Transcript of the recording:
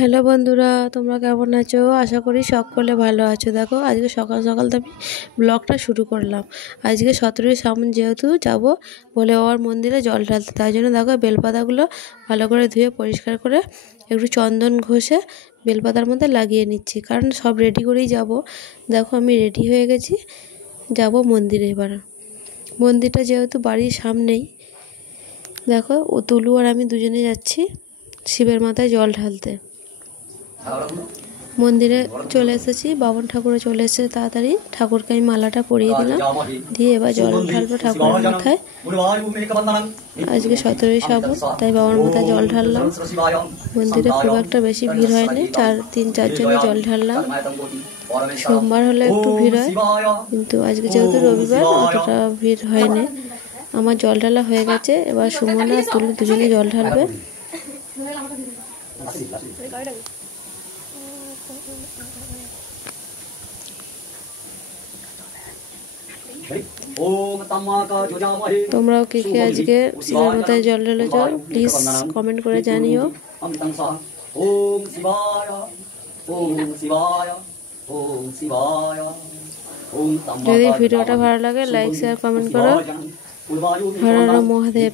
Hello বন্ধুরা, তোমরা কেমন আছো? আশা করি সকলে ভালো আছো। দেখো আজকে সকাল সকাল তো আমি ব্লগটা শুরু করলাম। আজকে 17ই শ্রাবণ যেহেতু যাব বলে ওর মন্দিরে জল ঢালতে, তাই জন্য দেখো বেলপাতাগুলো ভালো করে ধুয়ে পরিষ্কার করে একটু চন্দন ঘষে বেলপাতার মধ্যে লাগিয়ে নিচ্ছি, কারণ সব রেডি করেই যাব। দেখো আমি রেডি হয়ে গেছি, যাব মন্দিরে। এবার মন্দিরটা যেহেতু বাড়ির সামনেই, দেখো ও তুলু আর আমি দুজনে যাচ্ছি শিবের মাথায় জল ঢালতে। মন্দিরে চলে এসেছি, বাবন ঠাকুরে চলে এসেছে। তাড়াতাড়ি ঠাকুরকে আমি মালাটা পরিয়ে দিলাম, দিয়ে এবার জল ঢালবো ঠাকুরের মাথায়। আজকে 17ই শ্রাবণ, তাই বাবার মাথায় জল ঢাললাম। মন্দিরে খুব একটা বেশি ভিড় হয়নি, 3-4 জনে জল ঢাললাম। সোমবার হলে একটু ভিড় হয়, কিন্তু আজকে যেহেতু রবিবার অতটা ভিড় হয়নি। আমার জল ঢালা হয়ে গেছে, এবার সুমনা আর তুলু দুজনে জল ঢালবে। তোমরাও কে কে আজকে শিবের মাথায় জল ঢেলেছ প্লিজ কমেন্ট করে জানিও। যদি ভিডিওটা ভালো লাগে লাইক শেয়ার কমেন্ট করো। হর হর মহাদেব।